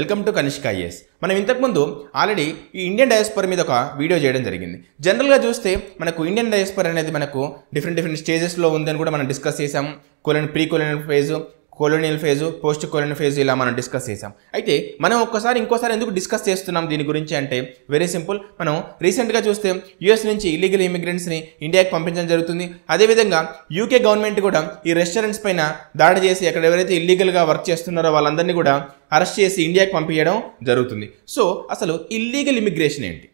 Welcome to Kanishka IAS. మనం ఇంతకుముందు already ఈ ఇండియన్ డయాస్పోరా మీద ఒక వీడియో చేయడం జరిగింది. జనరల్గా చూస్తే మనకు ఇండియన్ డయాస్పోరా అనేది మనకు డిఫరెంట్ స్టేజెస్లో ఉందని కూడా మనం డిస్కస్ చేసాము. Pre colonial phase, colonial phase, post colonial phase ఇలా మనం డిస్కస్ చేసాం. అయితే మనం ఇంకోసారి ఎందుకు డిస్కస్ చేస్తున్నాం దీని గురించి అంటే వెరీ సింపుల్. మనం రీసెంట్గా చూస్తే యూఎస్ నుంచి ఇల్లీగల్ ఇమిగ్రెంట్స్ని ఇండియాకి పంపించడం జరుగుతుంది. అదేవిధంగా యూకే గవర్నమెంట్ కూడా ఈ రెస్టారెంట్స్ పైన దాడి చేసి అక్కడ ఎవరైతే ఇల్లీగల్గా వర్క్ చేస్తున్నారో వాళ్ళందరినీ కూడా అరెస్ట్ చేసి ఇండియాకి పంపించడం జరుగుతుంది. సో అసలు ఇల్లీగల్ ఇమిగ్రేషన్ ఏంటి?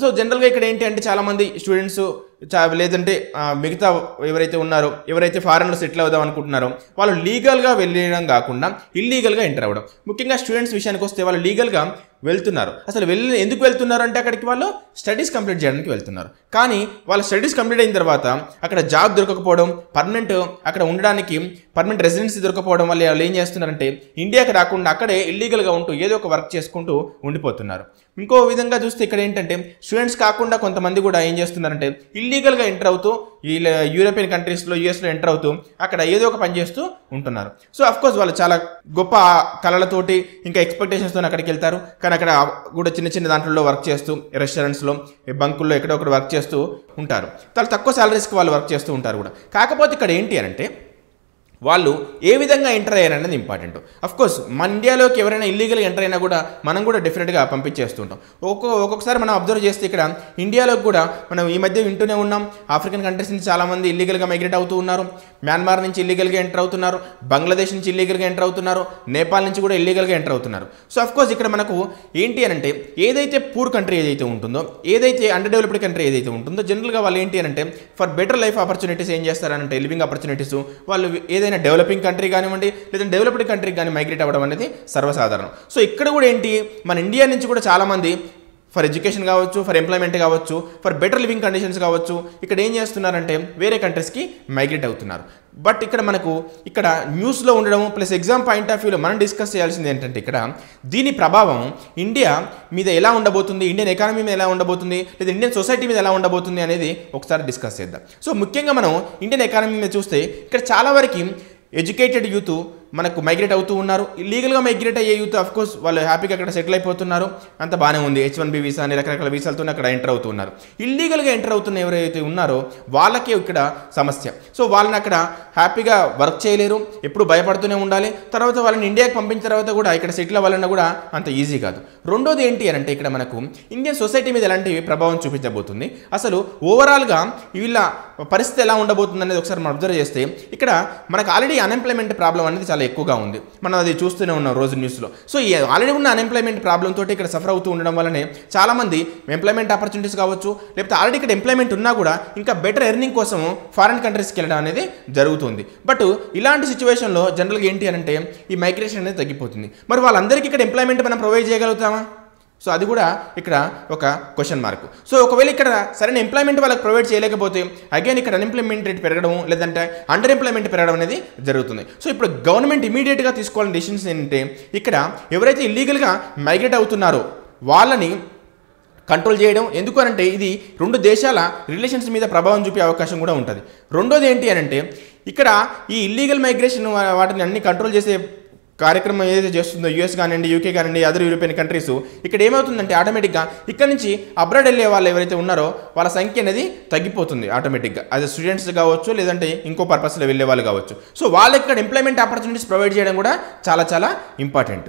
సో జనరల్గా ఇక్కడ ఏంటి అంటే చాలామంది స్టూడెంట్స్ లేదంటే మిగతా ఎవరైతే ఫారెన్లో సెటిల్ అవుదాం అనుకుంటున్నారో వాళ్ళు లీగల్గా వెళ్ళడం కాకుండా ఇల్లీగల్గా ఎంటర్ అవ్వడం. ముఖ్యంగా స్టూడెంట్స్ విషయానికి వస్తే వాళ్ళు లీగల్గా వెళ్తున్నారు. అసలు ఎందుకు వెళ్తున్నారు అంటే అక్కడికి వాళ్ళు స్టడీస్ కంప్లీట్ చేయడానికి వెళ్తున్నారు. కానీ వాళ్ళ స్టడీస్ కంప్లీట్ అయిన తర్వాత అక్కడ జాబ్ దొరకకపోవడం, అక్కడ ఉండడానికి పర్మనెంట్ రెసిడెన్సీ దొరకపోవడం వల్ల వాళ్ళు ఏం చేస్తున్నారంటే ఇండియాకి రాకుండా అక్కడే ఇల్లీగల్గా ఉంటూ ఏదో ఒక వర్క్ చేసుకుంటూ ఉండిపోతున్నారు. ఇంకో విధంగా చూస్తే ఇక్కడ ఏంటంటే స్టూడెంట్స్ కాకుండా కొంతమంది కూడా ఏం చేస్తున్నారంటే ఇల్లీగల్గా ఎంటర్ అవుతూ ఈ యూరోపియన్ కంట్రీస్లో యూఎస్లో ఎంటర్ అవుతూ అక్కడ ఏదో ఒక పని చేస్తూ ఉంటున్నారు. సో అఫ్కోర్స్ వాళ్ళు చాలా గొప్ప కళలతోటి ఇంకా ఎక్స్పెక్టేషన్స్తో అక్కడికి వెళ్తారు. కానీ అక్కడ కూడా చిన్న దాంట్లో వర్క్ చేస్తూ రెస్టారెంట్స్లో బంకుల్లో ఎక్కడో ఒకటి వర్క్ చేస్తూ ఉంటారు. చాలా తక్కువ శాలరీస్కి వాళ్ళు వర్క్ చేస్తూ ఉంటారు కూడా. కాకపోతే ఇక్కడ ఏంటి అంటే వాళ్ళు ఏ విధంగా ఎంటర్ అయ్యారనేది ఇంపార్టెంట్. అఫ్కోర్స్ మన ఇండియాలోకి ఎవరైనా ఇల్లీగల్గా ఎంటర్ అయినా కూడా మనం కూడా డెఫినెట్గా పంపించేస్తుంటాం. ఒక్కొక్కసారి మనం అబ్జర్వ్ చేస్తే ఇక్కడ ఇండియాలోకి కూడా మనం ఈ మధ్య వింటూనే ఉన్నాం. ఆఫ్రికన్ కంట్రీస్ నుంచి చాలామంది ఇల్లీగల్గా మైగ్రేట్ అవుతూ ఉన్నారు. మ్యాన్మార్ నుంచి ఇల్లీగల్గా ఎంటర్ అవుతున్నారు. బంగ్లాదేశ్ నుంచి ఇల్లీగల్గా ఎంటర్ అవుతున్నారు. నేపాల్ నుంచి కూడా ఇల్లీగల్గా ఎంటర్ అవుతున్నారు. సో అఫ్కోర్స్ ఇక్కడ మనకు ఏంటి అని అంటే ఏదైతే పూర్ కంట్రీ ఏదైతే ఉంటుందో, ఏదైతే అండర్ డెవలప్డ్ కంట్రీ ఏదైతే ఉంటుందో జనరల్గా వాళ్ళు ఏంటి అని అంటే ఫర్ బెటర్ లైఫ్ ఆపర్చునిటీస్ ఏం చేస్తారంటే లివింగ్ ఆపర్చునిటీస్ వాళ్ళు ఏదైనా డెవలపింగ్ కంట్రీ కానివ్వండి లేదంటే డెవలప్డ్ కంట్రీకి కానీ మైగ్రేట్ అవ్వడం అనేది సర్వసాధారణం. సో ఇక్కడ కూడా ఏంటి మన ఇండియా నుంచి కూడా చాలామంది ఫర్ ఎడ్యుకేషన్ కావచ్చు, ఫర్ ఎంప్లాయ్మెంట్ కావచ్చు, ఫర్ బెటర్ లివింగ్ కండిషన్స్ కావచ్చు ఇక్కడ ఏం చేస్తున్నారంటే వేరే కంట్రీస్కి మైగ్రేట్ అవుతున్నారు. బట్ ఇక్కడ న్యూస్లో ఉండడం ప్లస్ ఎగ్జామ్ పాయింట్ ఆఫ్ వ్యూలో మనం డిస్కస్ చేయాల్సింది ఏంటంటే ఇక్కడ దీని ప్రభావం ఇండియా మీద ఎలా ఉండబోతుంది, ఇండియన్ ఎకానమీ మీద ఎలా ఉండబోతుంది, లేదా ఇండియన్ సొసైటీ మీద ఎలా ఉండబోతుంది అనేది ఒకసారి డిస్కస్ చేద్దాం. సో ముఖ్యంగా మనం ఇండియన్ ఎకానమీ మీద చూస్తే ఇక్కడ చాలా వరకు ఎడ్యుకేటెడ్ యూత్ మనకు మైగ్రేట్ అవుతూ ఉన్నారు. ఇల్లీగల్గా మైగ్రేట్ అయ్యే యూత్ అఫ్కోర్స్ వాళ్ళు హ్యాపీగా అక్కడ సెటిల్ అయిపోతున్నారు. అంత బాగానే ఉంది. H1B వీసా అని రకరకాల వీసాలతో అక్కడ ఎంటర్ అవుతూ ఉన్నారు. ఇల్లీగల్గా ఎంటర్ అవుతున్న ఎవరైతే ఉన్నారో వాళ్ళకే ఇక్కడ సమస్య. సో వాళ్ళని అక్కడ హ్యాపీగా వర్క్ చేయలేరు, ఎప్పుడు భయపడుతూనే ఉండాలి. తర్వాత వాళ్ళని ఇండియాకి పంపించిన తర్వాత కూడా ఇక్కడ సెటిల్ అవ్వాలన్నా కూడా అంత ఈజీ కాదు. రెండోది ఏంటి అని అంటే ఇక్కడ మనకు ఇండియన్ సొసైటీ మీద ఎలాంటి ప్రభావం చూపించబోతుంది, అసలు ఓవరాల్గా వీళ్ళ పరిస్థితి ఎలా ఉండబోతుంది అనేది ఒకసారి మనం అబ్జర్వ్ చేస్తే ఇక్కడ మనకు ఆల్రెడీ అన్ఎంప్లాయ్మెంట్ ప్రాబ్లం అనేది చాలా ఎక్కువగా ఉంది. మనం అది చూస్తూనే ఉన్నాం రోజు న్యూస్లో. సో ఈ ఆల్రెడీ ఉన్న అన్ఎంప్లాయ్మెంట్ ప్రాబ్లం తోటి ఇక్కడ సఫర్ అవుతూ ఉండడం వల్లనే చాలామంది ఎంప్లాయ్మెంట్ ఆపర్చునిటీస్ కావచ్చు, లేకపోతే ఆల్రెడీ ఇక్కడ ఎంప్లాయ్మెంట్ ఉన్నా కూడా ఇంకా బెటర్ ఎర్నింగ్ కోసం ఫారెన్ కంట్రీస్కి వెళ్ళడం అనేది జరుగుతుంది. బట్ ఇలాంటి సిచ్యువేషన్లో జనరల్గా ఏంటి అంటే ఈ మైగ్రేషన్ అనేది తగ్గిపోతుంది. మరి వాళ్ళందరికీ ఇక్కడ ఎంప్లాయ్మెంట్ మనం ప్రొవైడ్ చేయగలుగుతామా? సో అది కూడా ఇక్కడ ఒక క్వశ్చన్ మార్క్. సో ఒకవేళ ఇక్కడ సరైన ఎంప్లాయ్మెంట్ వాళ్ళకి ప్రొవైడ్ చేయలేకపోతే అగైన్ ఇక్కడ అన్ఎంప్లాయ్మెంట్ రేట్ పెరగడం లేదంటే అండర్ ఎంప్లాయ్మెంట్ పెరగడం అనేది జరుగుతుంది. సో ఇప్పుడు గవర్నమెంట్ ఇమీడియట్గా తీసుకోవాలని డెసిషన్స్ ఏంటంటే ఇక్కడ ఎవరైతే ఇల్లీగల్గా మైగ్రేట్ అవుతున్నారో వాళ్ళని కంట్రోల్ చేయడం. ఎందుకు అనంటే ఇది రెండు దేశాల రిలేషన్స్ మీద ప్రభావం చూపే అవకాశం కూడా ఉంటుంది. రెండోది ఏంటి అని అంటే ఇక్కడ ఈ ఇల్లీగల్ మైగ్రేషన్ వాటిని అన్ని కంట్రోల్ చేసే కార్యక్రమం ఏదైతే చేస్తుందో యూఎస్ కానివ్వండి, యూకే కానివ్వండి, అదర్ యూరోపియన్ కంట్రీస్ ఇక్కడ ఏమవుతుందంటే ఆటోమేటిక్గా ఇక్కడ నుంచి అబ్రాడ్ వెళ్ళే వాళ్ళు ఎవరైతే ఉన్నారో వాళ్ళ సంఖ్య అనేది తగ్గిపోతుంది ఆటోమేటిక్గా. అది స్టూడెంట్స్ కావచ్చు లేదంటే ఇంకో పర్పస్లో వెళ్ళే వాళ్ళు కావచ్చు. సో వాళ్ళకి ఇక్కడ ఎంప్లాయ్మెంట్ ఆపర్చునిటీస్ ప్రొవైడ్ చేయడం కూడా చాలా చాలా ఇంపార్టెంట్.